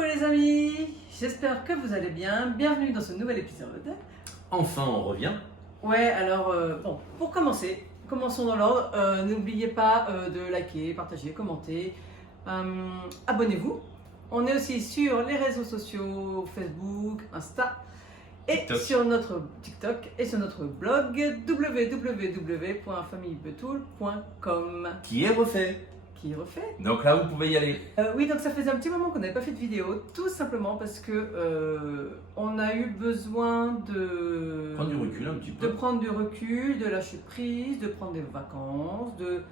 Coucou les amis, j'espère que vous allez bien. Bienvenue dans ce nouvel épisode. Enfin, on revient. Ouais, alors bon, pour commencer, commençons dans l'ordre. N'oubliez pas de liker, partager, commenter. Abonnez-vous. On est aussi sur les réseaux sociaux, Facebook, Insta, et TikTok. sur notre TikTok et sur notre blog www.famillebetoul.com Qui est refait. qui est refait. Donc là, vous pouvez y aller. Oui, donc ça faisait un petit moment qu'on n'avait pas fait de vidéo, tout simplement parce que on a eu besoin de Prendre du recul un petit peu. de prendre du recul, de lâcher prise, de prendre des vacances, de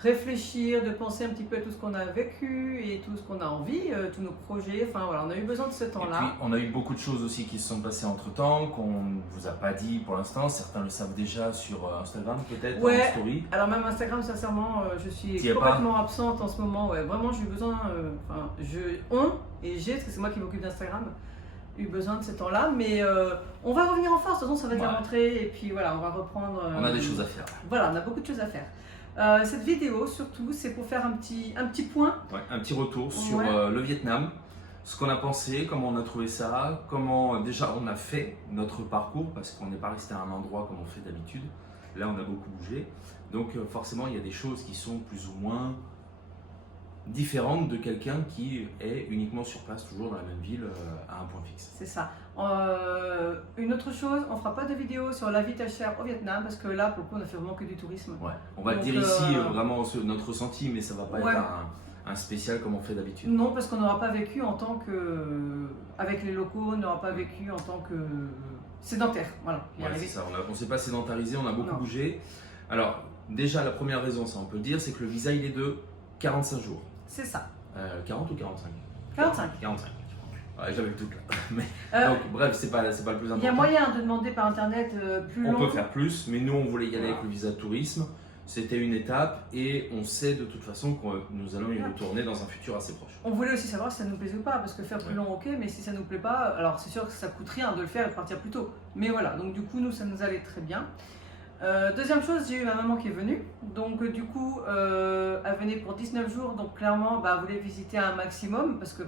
réfléchir, de penser un petit peu à tout ce qu'on a vécu et tout ce qu'on a envie, tous nos projets. Enfin voilà, on a eu besoin de ce Et puis, temps-là. on a eu beaucoup de choses aussi qui se sont passées entre temps, qu'on ne vous a pas dit pour l'instant. Certains le savent déjà sur Instagram, peut-être, Ouais. en story. Alors même Instagram, sincèrement, je suis T'y es complètement absente en ce moment. Ouais, vraiment, j'ai eu besoin, parce que c'est moi qui m'occupe d'Instagram, eu besoin de ce temps-là. Mais on va revenir en force. De toute façon, ça va être la Ouais. rentrée et puis voilà, on va reprendre. On a des choses à faire. Voilà, on a beaucoup de choses à faire. Cette vidéo, surtout, c'est pour faire un petit point. Ouais, un petit retour sur Ouais. le Vietnam. Ce qu'on a pensé, comment on a trouvé ça, comment déjà on a fait notre parcours, parce qu'on n'est pas resté à un endroit comme on fait d'habitude. Là, on a beaucoup bougé. Donc forcément, il y a des choses qui sont plus ou moins différentes de quelqu'un qui est uniquement sur place, toujours dans la même ville, à un point fixe. C'est ça. Une autre chose, on fera pas de vidéo sur la vie chère au Vietnam parce que là, pour le coup, on a fait vraiment que du tourisme. Ouais. On va Donc, dire ici vraiment notre ressenti, mais ça va pas Ouais. être un spécial comme on fait d'habitude. Non, parce qu'on n'aura pas vécu en tant que. Avec les locaux, on n'aura pas vécu en tant que sédentaire. Voilà, y Ouais, arriver. c'est ça, on ne s'est pas sédentarisé, on a beaucoup Non. bougé. Alors, déjà, la première raison, ça on peut le dire, c'est que le visa il est de 45 jours. C'est ça. 40 ou 45 45. 45. Ouais, j'avais le doute là. Mais, Euh, donc, bref, c'est pas le plus important. Il y a moyen de demander par internet plus On long. peut faire plus, mais nous on voulait y aller Voilà. avec le visa de tourisme. C'était une étape et on sait de toute façon que nous allons y retourner dans un futur assez proche. On voulait aussi savoir si ça nous plaisait ou pas, parce que faire plus Ouais. long, ok, mais si ça nous plaît pas, alors c'est sûr que ça coûte rien de le faire et de partir plus tôt. Mais voilà, donc du coup, nous, ça nous allait très bien. Deuxième chose, j'ai eu ma maman qui est venue. Donc du coup, elle venait pour 19 jours, donc clairement, elle voulait visiter un maximum, parce que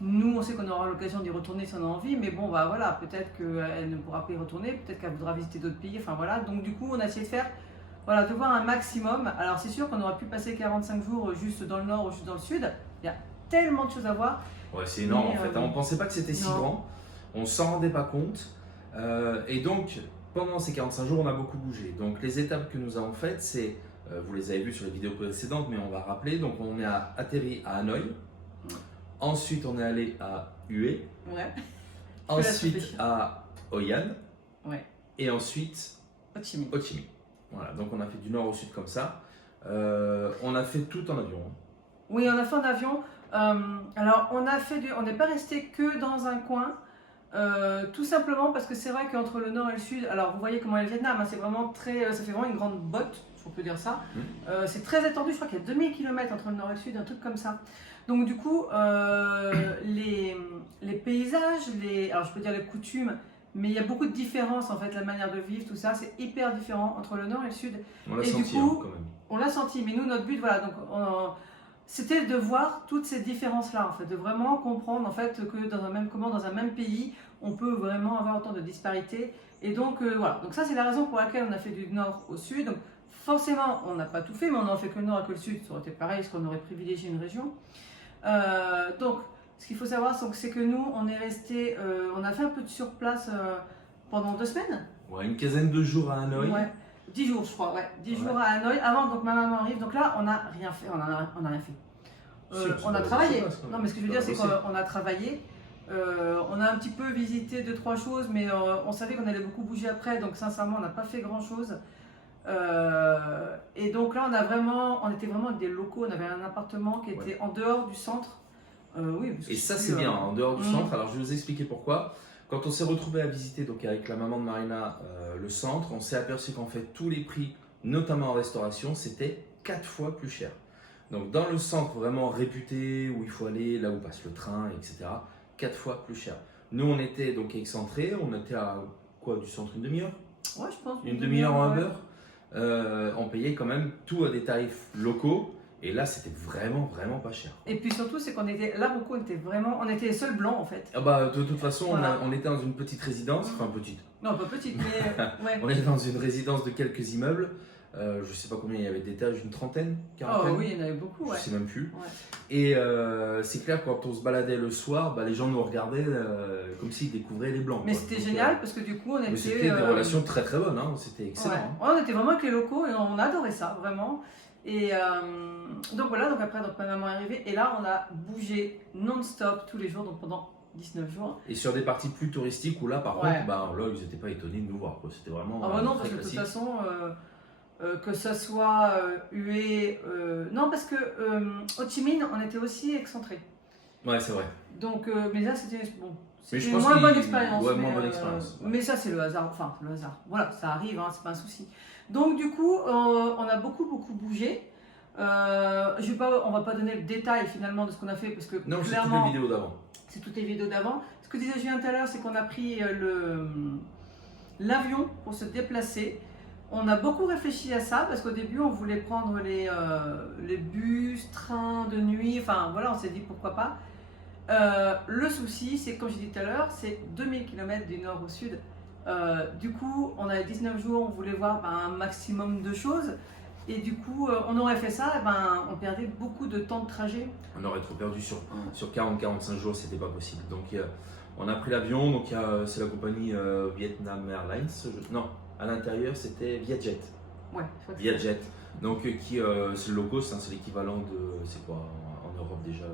nous, on sait qu'on aura l'occasion d'y retourner si on a envie, mais bon, voilà, peut-être qu'elle ne pourra pas y retourner, peut-être qu'elle voudra visiter d'autres pays, enfin voilà. Donc du coup, on a essayé de faire, voilà, de voir un maximum. Alors c'est sûr qu'on aurait pu passer 45 jours juste dans le nord ou juste dans le sud. Il y a tellement de choses à voir. Ouais, c'est énorme Mais, en fait. On pensait pas que c'était si non. grand. On s'en rendait pas compte. Et donc, pendant ces 45 jours, on a beaucoup bougé. Donc, les étapes que nous avons faites, c'est, vous les avez vues sur les vidéos précédentes, mais on va rappeler. Donc, on est atterri à Hanoï. Ensuite, on est allé à Hue. Ouais. Ensuite, réfléchir. à Hoi An. Ouais. Et ensuite, Ho Chi Minh. Ho Chi Minh. Voilà, donc on a fait du nord au sud comme ça. On a fait tout en avion. Oui, on a fait en avion. Alors, on n'est pas resté que dans un coin, tout simplement parce que c'est vrai qu'entre le nord et le sud, alors vous voyez comment est le Vietnam, c'est vraiment ça fait vraiment une grande botte, si on peut dire ça. C'est très étendu, je crois qu'il y a 2000 km entre le nord et le sud, un truc comme ça. Donc du coup, les paysages, alors je peux dire les coutumes, mais il y a beaucoup de différences en fait, la manière de vivre, tout ça, c'est hyper différent entre le nord et le sud. On l'a Et du senti coup, quand même. On l'a senti, mais nous, notre but, voilà, donc c'était de voir toutes ces différences-là, en fait, de vraiment comprendre, en fait, que dans un même pays, on peut vraiment avoir autant de disparités. Et donc, voilà. Donc ça, c'est la raison pour laquelle on a fait du nord au sud. Donc, forcément, on n'a pas tout fait, mais on n'en fait que le nord et que le sud. Ça aurait été pareil, parce qu'on aurait privilégié une région. Donc, ce qu'il faut savoir, c'est que nous, on est resté, on a fait un peu de surplace pendant 2 semaines. Ouais, une quinzaine de jours à Hanoï. Ouais. 10 jours, je crois, ouais. 10 Ouais. jours à Hanoï, avant donc ma maman arrive. Donc là, on n'a rien fait, on a rien fait. Si, On a c'est travaillé. pas- c'est pas- Non, mais ce que je veux c'est dire, c'est pas qu'on a travaillé. On a un petit peu visité 2-3 choses, mais on savait qu'on allait beaucoup bouger après, donc sincèrement, on n'a pas fait grand-chose. Et donc là, on était vraiment avec des locaux, on avait un appartement qui était en dehors du centre. Oui, parce que Et ça, plus, c'est bien, en dehors du Mm. centre. Alors, je vais vous expliquer pourquoi. Quand on s'est retrouvé à visiter, donc avec la maman de Marina, le centre, on s'est aperçu qu'en fait, tous les prix, notamment en restauration, c'était 4 fois plus cher. Donc, dans le centre vraiment réputé, où il faut aller, là où passe le train, etc., 4 fois plus cher. Nous, on était donc excentrés, on était à quoi, du centre, une demi-heure? Ouais, je pense. Une demi-heure en ouais. Uber. On payait quand même tout à des tarifs locaux. Et là, c'était vraiment, vraiment pas cher. Et puis surtout, c'est qu'on était là, beaucoup, on était les seuls blancs en fait. Ah bah, de toute façon, Voilà. on était dans une petite résidence, enfin petite. Non, pas petite, mais ouais. On était dans une résidence de quelques immeubles. Je sais pas combien il y avait d'étages, une trentaine, quarantaine. Oh oui, il y en avait beaucoup, ouais. Je sais même plus. Ouais. Et c'est clair, quand on se baladait le soir, bah, les gens nous regardaient comme s'ils découvraient les blancs. Mais quoi. c'était Donc, génial parce que du coup, on était. c'était des relations très très bonnes, hein. C'était excellent. Ouais. Hein. Ouais, on était vraiment avec les locaux et on adorait ça, vraiment. Et donc voilà, donc après, ma maman est arrivée et là, on a bougé non-stop tous les jours, donc pendant 19 jours. Et sur des parties plus touristiques où là, par Ouais. contre, bah, là, ils n'étaient pas étonnés de nous voir. Quoi. C'était vraiment. Ah bah non, très parce que de toute classique. façon, que ça soit hué. Non, parce que Ho Chi Minh, on était aussi excentré. Ouais, c'est vrai. Donc, mais là, c'était bon. Mais je C'était pense moins qu'il- bonne expérience. ouais, mais, moins bonne expérience, ouais. Mais ça, c'est le hasard. Enfin, le hasard. Voilà, ça arrive, hein, c'est pas un souci. Donc, du coup, on a beaucoup bougé. On va pas donner le détail finalement de ce qu'on a fait parce que Non, c'est toutes clairement, les vidéos d'avant. c'est toutes les vidéos d'avant. Ce que disait Julien tout à l'heure, c'est qu'on a pris l'avion pour se déplacer. On a beaucoup réfléchi à ça parce qu'au début, on voulait prendre les bus, trains de nuit. Enfin, voilà, on s'est dit pourquoi pas. Le souci, c'est comme j'ai dit tout à l'heure, c'est 2000 km du nord au sud. Du coup, on avait 19 jours, on voulait voir un maximum de choses. Et du coup, on aurait fait ça, on perdait beaucoup de temps de trajet. On aurait trop perdu sur 40-45 jours, c'était pas possible. Donc on a pris l'avion, donc c'est la compagnie Vietnam Airlines. Non, à l'intérieur c'était Vietjet. Ouais, je crois que Vietjet. Donc c'est le low cost, hein, c'est l'équivalent de. C'est quoi en Europe déjà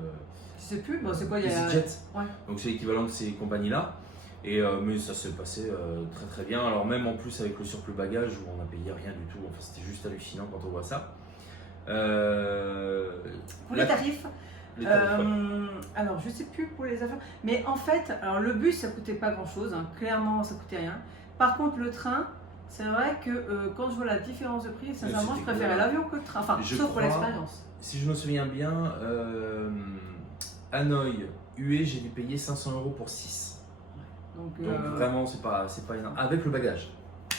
je sais plus, bon, c'est quoi il y a... EasyJet. Ouais. Donc c'est l'équivalent de ces compagnies-là. Et mais ça s'est passé très très bien. Alors même en plus avec le surplus bagage où on n'a payé rien du tout. Enfin c'était juste hallucinant quand on voit ça. Pour les tarifs, les tarifs, ouais. alors je sais plus pour les avions, mais en fait, alors le bus ça coûtait pas grand chose, hein, clairement ça coûtait rien. Par contre le train, c'est vrai que quand je vois la différence de prix, sincèrement je c'était préférais clair. l'avion que le train, enfin Je sauf pour crois- l'expérience. Si je me souviens bien, Hanoï, UE, j'ai dû payer 500 € pour 6. Donc, Donc vraiment, c'est pas énorme. Avec le bagage.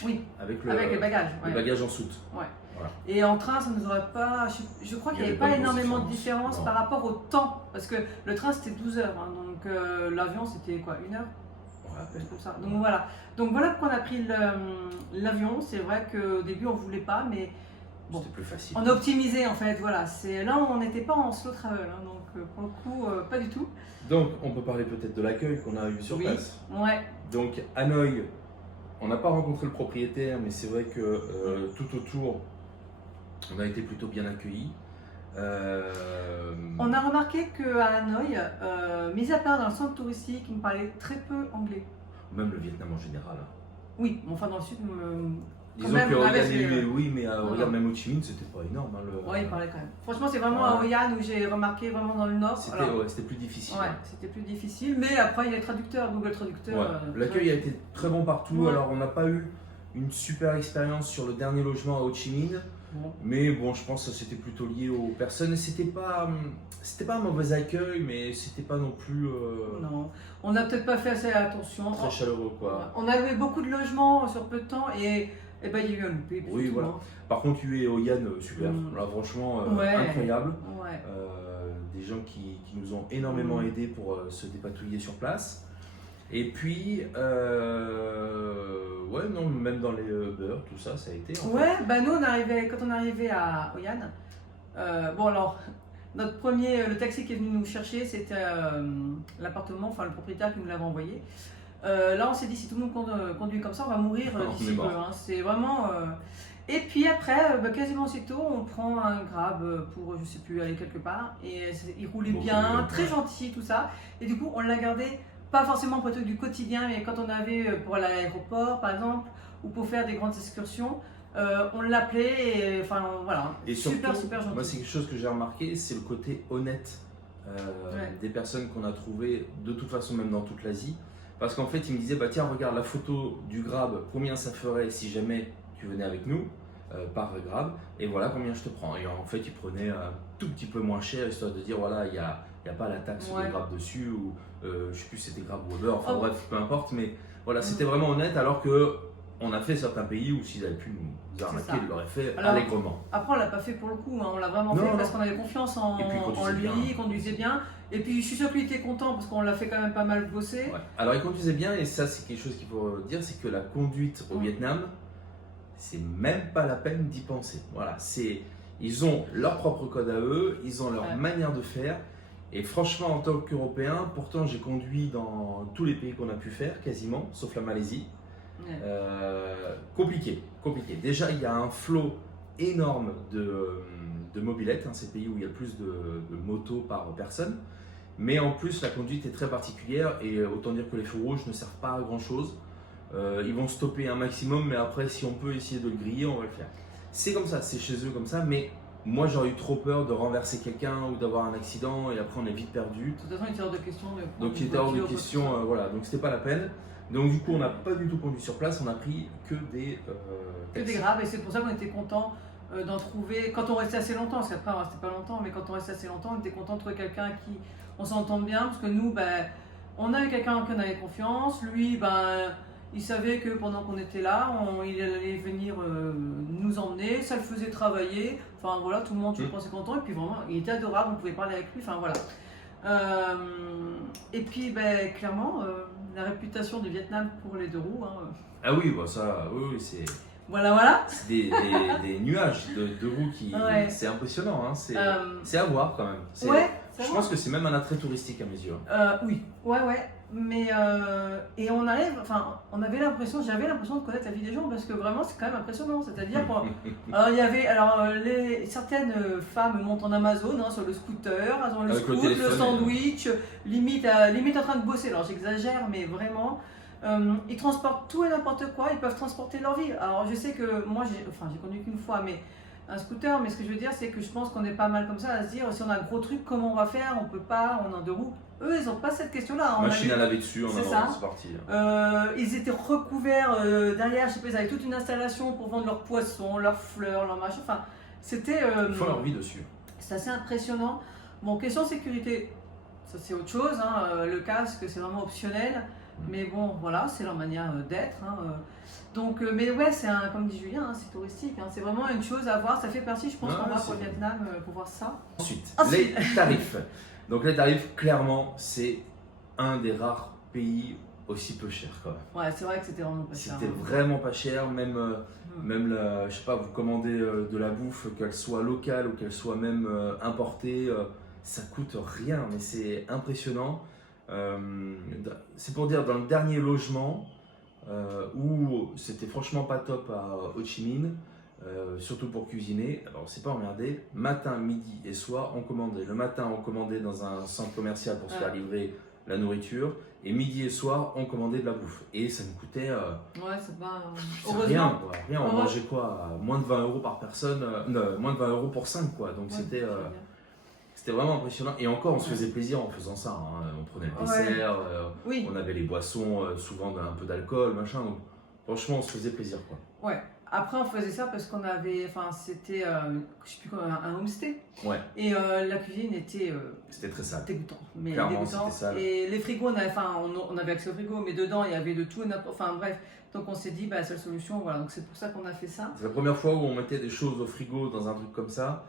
oui, Avec avec les bagages. le Ouais. bagage en soute. Ouais. Voilà. Et en train, ça nous aurait pas. Je crois Il qu'il y n'y avait avait pas pas de grosse énormément de différence. différence Non. par rapport au temps, parce que le train c'était 12 heures, hein, donc l'avion c'était quoi, 1 heure? Ouais. Comme ça. Donc voilà. Donc voilà pourquoi on a pris l'avion. C'est vrai qu'au début on voulait pas, mais bon, C'était plus facile. on a optimisé en fait. Voilà. Là on n'était pas en slow travel, hein, donc pour le coup pas du tout. Donc, on peut parler peut-être de l'accueil qu'on a eu sur Oui. place. Ouais. Donc, Hanoï, on n'a pas rencontré le propriétaire, mais c'est vrai que tout autour, on a été plutôt bien accueillis. On a remarqué qu'à Hanoï, mis à part dans le centre touristique, ils me parlaient très peu anglais. Même le Vietnam en général. Hein. Oui, mais enfin dans le sud. Disons même, que on Hoi avait An fait, et Hue, oui, mais non, regarde, non. même Ho Chi Minh, c'était pas énorme. Hein, Ouais, il parlait quand même. Franchement, c'est vraiment à Hoi An où j'ai remarqué vraiment dans le nord. C'était Alors, ouais, c'était plus difficile. ouais, c'était plus difficile, mais après il y a le traducteur, Google Traducteur. Ouais. L'accueil a été très bon partout. Ouais. Alors, on n'a pas eu une super expérience sur le dernier logement à Ho Chi Minh. Bon. Mais bon, je pense que c'était plutôt lié aux personnes. C'était pas un mauvais accueil, mais c'était pas non plus Non, on n'a peut-être pas fait assez attention. très chaleureux, quoi. On a loué beaucoup de logements sur peu de temps et ben, il y a eu un loupé. puis Oui, c'est tout, voilà. hein. Par contre, Hue et Hoi An, super. Mm. Là, franchement, Ouais. incroyable. Ouais. Des gens qui nous ont énormément Mm. aidés pour se dépatouiller sur place. Et puis, ouais, non, même dans les Uber, tout ça, ça a été. en fait. Ouais, bah nous quand on arrivait à Hoi An, bon alors, le taxi qui est venu nous chercher, c'était l'appartement, enfin le propriétaire qui nous l'avait envoyé. Là on s'est dit si tout le monde conduit comme ça, on va mourir On est d'ici peu. mort. Hein. C'est vraiment. Et puis après, quasiment aussitôt, on prend un Grab pour, je sais plus, aller quelque part. Et il roulait Beaucoup bien, mieux, très ouais. gentil, tout ça. Et du coup, on l'a gardé, pas forcément pour le truc du quotidien, mais quand on avait pour aller à l'aéroport, par exemple, ou pour faire des grandes excursions, on l'appelait, et enfin voilà, Et super surtout, gentil. moi, c'est quelque chose que j'ai remarqué, c'est le côté honnête Ouais. des personnes qu'on a trouvées, de toute façon, même dans toute l'Asie. Parce qu'en fait, il me disait, bah tiens, regarde la photo du Grab, combien ça ferait si jamais tu venais avec nous par Grab, et voilà combien je te prends. Et en fait, il prenait un tout petit peu moins cher, histoire de dire, voilà, il y a pas la taxe Ouais. de Grab dessus, ou je sais plus si c'était Grab ou Uber, enfin Oh. bref, peu importe, mais voilà, Mm. c'était vraiment honnête, alors que on a fait certains pays où s'ils avaient pu nous arnaquer, ils l'auraient fait Alors, allègrement. Après, on l'a pas fait pour le coup, hein. On l'a vraiment Non, fait non. parce qu'on avait confiance en Et puis, il conduisait lui, bien. il conduisait bien. Et puis, je suis sûr qu'il était content parce qu'on l'a fait quand même pas mal bosser. Ouais. Alors, ils conduisaient bien, et ça, c'est quelque chose qu'il faut dire, c'est que la conduite au Vietnam, c'est même pas la peine d'y penser. Voilà, ils ont leur propre code à eux, ils ont leur manière de faire. Et franchement, en tant qu'Européen, pourtant, j'ai conduit dans tous les pays qu'on a pu faire, quasiment, sauf la Malaisie. Ouais. Compliqué. Déjà, il y a un flot énorme de mobylettes, hein, c'est le pays où il y a le plus de motos par personne. Mais en plus, la conduite est très particulière et autant dire que les feux rouges ne servent pas à grand chose. Ils vont stopper un maximum, mais après, si on peut essayer de le griller, on va le faire. C'est comme ça, c'est chez eux comme ça, mais moi j'aurais eu trop peur de renverser quelqu'un ou d'avoir un accident et après on est vite perdu. De toute façon, il était hors de question. Donc il était hors de question, voilà, donc c'était pas la peine. Donc du coup, on n'a pas du tout conduit sur place, on a pris que des graves, et c'est pour ça qu'on était content d'en trouver. Quand on restait assez longtemps, parce qu'après on restait pas longtemps, mais quand on restait assez longtemps, on était content de trouver quelqu'un à qui on s'entende bien, parce que nous, ben, on avait quelqu'un en qui on avait confiance. Lui, ben, il savait que pendant qu'on était là, il allait venir nous emmener, ça le faisait travailler. Enfin voilà, tout le monde, je pense, est content. Et puis vraiment, il était adorable, on pouvait parler avec lui. Enfin voilà. Et puis, ben, clairement, la réputation du Vietnam pour les deux roues. Hein. Ah oui, bah ça, oui, c'est. Voilà. C'est des nuages de roues qui. Ouais. C'est impressionnant, hein. C'est à voir quand même. Ouais, je pense que c'est même un attrait touristique à mes yeux. Oui, ouais. Mais et on avait l'impression, j'avais l'impression de connaître la vie des gens parce que vraiment c'est quand même impressionnant. C'est-à-dire certaines femmes montent en Amazon hein, sur le scooter, elles ont le sandwich, limite en train de bosser. Alors j'exagère, mais vraiment. Ils transportent tout et n'importe quoi, ils peuvent transporter leur vie. Alors je sais que moi j'ai conduit qu'une fois mais un scooter, mais ce que je veux dire c'est que je pense qu'on est pas mal comme ça à se dire si on a un gros truc comment on va faire, on peut pas, on a deux roues. Eux ils n'ont pas cette question là. Machine à laver dessus, c'est parti. Ils étaient recouverts derrière, je sais pas, ils avaient toute une installation pour vendre leurs poissons, leurs fleurs, leurs machins, enfin c'était... Ils font leur vie dessus. C'est assez impressionnant. Bon, question sécurité, ça c'est autre chose, hein. Le casque c'est vraiment optionnel. Mais bon, voilà, c'est leur manière d'être. Hein. Donc, mais ouais, comme dit Julien, hein, c'est touristique. Hein. C'est vraiment une chose à voir. Ça fait partie, je pense, qu'on va pour le Vietnam pour voir ça. Ensuite, les tarifs. Donc, les tarifs, clairement, c'est un des rares pays aussi peu cher. Quand même. Ouais, c'est vrai que c'était vraiment pas cher. C'était vraiment pas cher. Même je sais pas, vous commandez de la bouffe, qu'elle soit locale ou qu'elle soit même importée, ça coûte rien. Mais c'est impressionnant. C'est pour dire dans le dernier logement où c'était franchement pas top à Ho Chi Minh, surtout pour cuisiner. Alors c'est pas emmerdé, matin, midi et soir on commandait. Le matin on commandait dans un centre commercial pour se faire livrer la nourriture et midi et soir on commandait de la bouffe et ça nous coûtait c'est pas rien, on mangeait quoi, moins de 20 € par personne, moins de 20 € pour 5 quoi, donc c'était vraiment impressionnant et encore on se faisait plaisir en faisant ça, hein. On prenait le dessert, on avait les boissons, souvent un peu d'alcool, machin, donc franchement on se faisait plaisir quoi. Ouais, après on faisait ça parce qu'on avait, c'était, je sais plus quoi, un homestay. Ouais. Et la cuisine était c'était très sale. Dégoûtant. Mais clairement dégoûtant. C'était sale. Et les frigos, on avait accès au frigo, mais dedans il y avait de tout, enfin bref. Donc on s'est dit, la seule solution, voilà, donc c'est pour ça qu'on a fait ça. C'est la première fois où on mettait des choses au frigo dans un truc comme ça,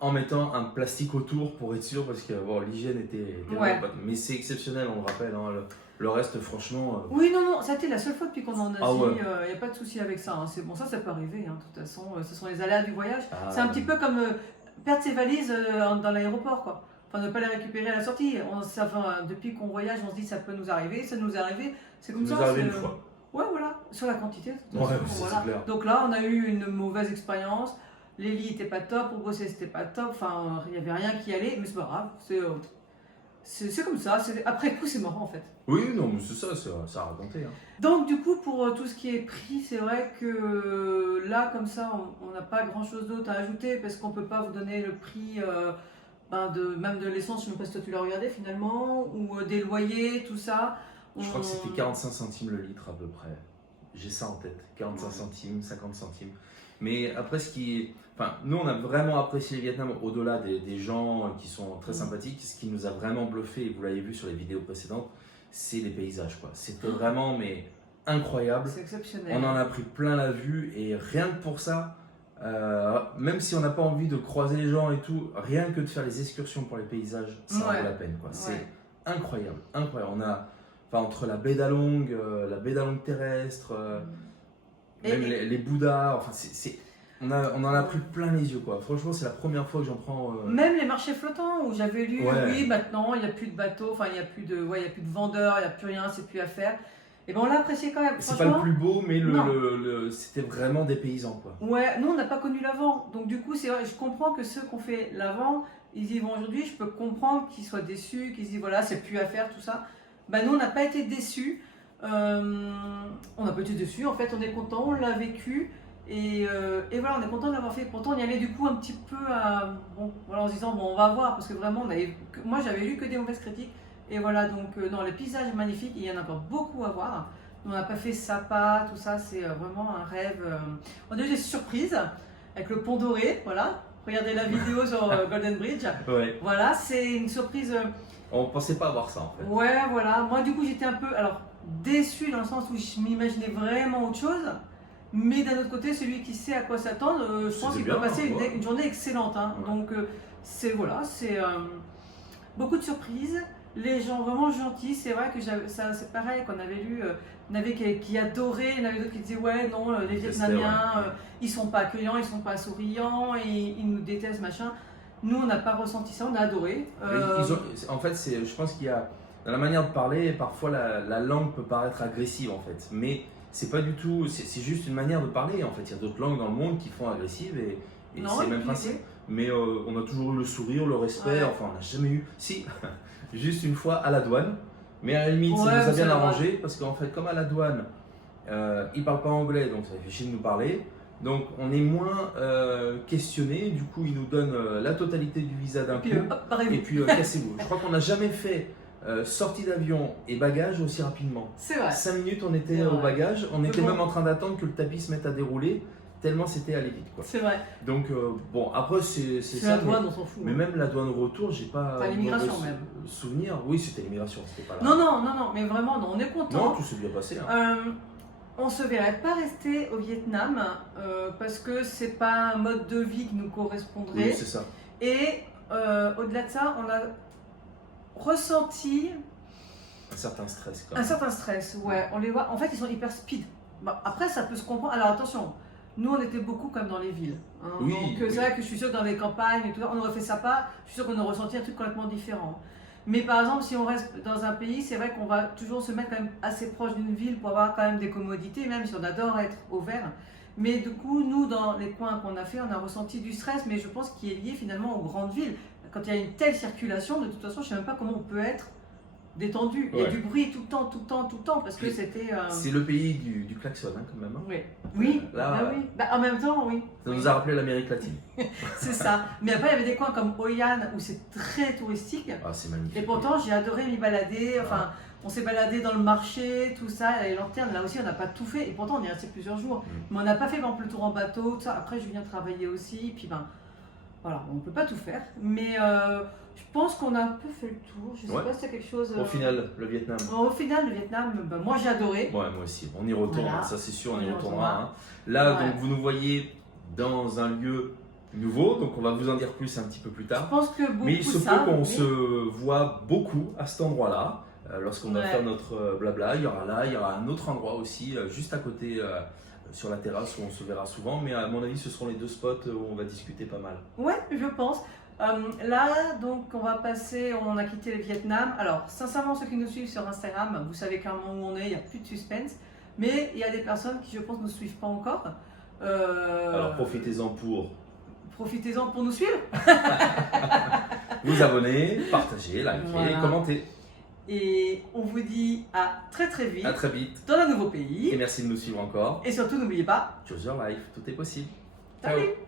en mettant un plastique autour pour être sûr, parce que bon, l'hygiène était pas... Mais c'est exceptionnel, on le rappelle, hein, le reste franchement... Oui, non, ça a été la seule fois depuis qu'on est en Asie, il n'y a pas de souci avec ça, hein. C'est bon, ça peut arriver, hein, de toute façon, ce sont les aléas du voyage. C'est un petit peu comme perdre ses valises dans l'aéroport, quoi. Enfin, ne pas les récupérer à la sortie. Depuis qu'on voyage, on se dit ça peut nous arriver, ça nous est arrivé, c'est comme ça. Ça nous est arrivé une fois. Ouais, voilà, sur la quantité. Voilà. Donc là, on a eu une mauvaise expérience. Les lits n'étaient pas top, pour bosser c'était pas top, enfin il n'y avait rien qui allait, mais c'est pas grave, c'est comme ça, après coup c'est marrant en fait. Oui, non, mais c'est ça a raconté. Hein. Donc du coup pour tout ce qui est prix, c'est vrai que là comme ça on n'a pas grand chose d'autre à ajouter parce qu'on peut pas vous donner le prix même de l'essence, je ne sais pas si toi tu l'as regardé finalement, ou des loyers, tout ça. Je crois que c'était 45 centimes le litre à peu près, j'ai ça en tête, 45 centimes, 50 centimes. Mais après, nous, on a vraiment apprécié le Vietnam au-delà des gens qui sont très sympathiques. Ce qui nous a vraiment bluffé, et vous l'avez vu sur les vidéos précédentes, c'est les paysages, quoi. C'était vraiment incroyable. C'est exceptionnel. On en a pris plein la vue et rien que pour ça, même si on n'a pas envie de croiser les gens et tout, rien que de faire les excursions pour les paysages, ça en vaut la peine, quoi. C'est incroyable, incroyable. On a, enfin, entre la baie d'Along terrestre, même les Bouddhas, enfin, on en a pris plein les yeux, quoi. Franchement, c'est la première fois que j'en prends. Même les marchés flottants où j'avais lu, oui, maintenant il n'y a plus de bateaux, enfin il n'y a plus de vendeurs, il n'y a plus rien, c'est plus à faire. Et ben on l'a apprécié quand même. C'est pas le plus beau, mais c'était vraiment des paysans, quoi. Ouais, nous on n'a pas connu l'avant, donc du coup c'est vrai, je comprends que ceux qui ont fait l'avant, ils y vont aujourd'hui. Je peux comprendre qu'ils soient déçus, qu'ils se disent voilà c'est plus à faire tout ça. Ben nous on n'a pas été déçus, on n'a pas été déçus. En fait on est content, on l'a vécu. Et voilà, on est content de l'avoir fait. Pourtant, on y allait du coup un petit peu en se disant, bon, on va voir, parce que vraiment, moi j'avais lu que des mauvaises critiques. Et voilà, donc, non, les paysages magnifiques, il y en a encore beaucoup à voir. On n'a pas fait Sapa, tout ça, c'est vraiment un rêve. On a eu des surprises avec le pont doré, voilà. Regardez la vidéo sur Golden Bridge. Ouais. Voilà, c'est une surprise. On pensait pas avoir ça en fait. Ouais, voilà. Moi, du coup, j'étais un peu déçue dans le sens où je m'imaginais vraiment autre chose. Mais d'un autre côté, celui qui sait à quoi s'attendre, je pense qu'il peut passer une journée excellente. Hein. Ouais. Donc, c'est beaucoup de surprises. Les gens vraiment gentils. C'est vrai que c'est pareil qu'on avait lu. Il y en avait qui adoraient, il y en avait d'autres qui disaient ouais, non, les Vietnamiens, ils sont pas accueillants, ils sont pas souriants, ils nous détestent, machin. Nous, on n'a pas ressenti ça, on a adoré. En fait, je pense qu'il y a dans la manière de parler, parfois la langue peut paraître agressive en fait, mais c'est pas du tout, c'est juste une manière de parler en fait. Il y a d'autres langues dans le monde qui font agressive et c'est le même principe. Mais on a toujours eu le sourire, le respect, enfin on n'a jamais eu, si, juste une fois à la douane, mais à la limite ça nous a bien arrangé parce qu'en fait comme à la douane, ils parlent pas anglais donc ça fait chier de nous parler. Donc on est moins questionné, du coup ils nous donnent la totalité du visa d'un coup et puis cassez-vous. Je crois qu'on n'a jamais fait sortie d'avion et bagages aussi rapidement. C'est vrai. 5 minutes on était au bagage, on était même en train d'attendre que le tapis se mette à dérouler, tellement c'était allé vite, quoi. C'est vrai. Donc bon, après c'est ça. La douane, on s'en fout. Mais même la douane retour, j'ai pas l'immigration même. Souvenir. Oui, c'était l'immigration, c'était pas là. Non, mais vraiment, non, on est content. Non, tout s'est bien passé. Hein. On se verrait pas rester au Vietnam parce que c'est pas un mode de vie qui nous correspondrait. Oui, c'est ça. Et au-delà de ça, on a ressenti un certain stress, quand même. Un certain stress, ouais. On les voit. En fait, ils sont hyper speed. Bon, après, ça peut se comprendre. Alors attention, nous, on était beaucoup comme dans les villes. Hein. Oui, donc, c'est vrai que je suis sûre que dans les campagnes et tout, on aurait fait ça pas. Je suis sûre qu'on aurait ressenti un truc complètement différent. Mais par exemple, si on reste dans un pays, c'est vrai qu'on va toujours se mettre quand même assez proche d'une ville pour avoir quand même des commodités, même si on adore être au vert. Mais du coup, nous, dans les coins qu'on a fait, on a ressenti du stress, mais je pense qu'il est lié finalement aux grandes villes. Quand il y a une telle circulation, de toute façon, je ne sais même pas comment on peut être détendu. Il y a du bruit tout le temps, parce que c'était... C'est le pays du klaxon, hein, quand même. Hein. Oui. Là, oui. Bah, en même temps, oui. Ça nous a rappelé l'Amérique latine. C'est ça. Mais après, il y avait des coins comme Hoi An où c'est très touristique. Ah, c'est magnifique. Et pourtant, j'ai adoré m'y balader. Enfin, on s'est baladé dans le marché, tout ça. Les lanternes, là aussi, on n'a pas tout fait. Et pourtant, on est resté plusieurs jours. Mais on n'a pas fait par exemple, le tour en bateau, tout ça. Après, je viens travailler aussi. Puis, voilà, on ne peut pas tout faire. Mais je pense qu'on a un peu fait le tour. Je ne sais pas si c'est quelque chose. Au final, le Vietnam. Au final, le Vietnam, moi j'ai adoré. Ouais, moi aussi. On y retourne, voilà. Ça c'est sûr, on y retournera. Hein. Là, donc vous nous voyez dans un lieu nouveau, donc on va vous en dire plus un petit peu plus tard. Je pense que beaucoup. Mais il se peut qu'on se voit beaucoup à cet endroit-là. Lorsqu'on va faire notre blabla, il y aura un autre endroit aussi, juste à côté. Sur la terrasse où on se verra souvent, mais à mon avis ce seront les deux spots où on va discuter pas mal. Ouais, je pense. Là, donc on a quitté le Vietnam. Alors, sincèrement, ceux qui nous suivent sur Instagram, vous savez qu'à un moment où on est, il n'y a plus de suspense. Mais il y a des personnes qui, je pense, ne nous suivent pas encore. Alors, profitez-en pour nous suivre. Vous abonner, partager, liker, commenter. Et on vous dit à très très vite. À très vite. Dans un nouveau pays. Et merci de nous suivre encore. Et surtout, n'oubliez pas. Choose your life, tout est possible. Salut. Ciao.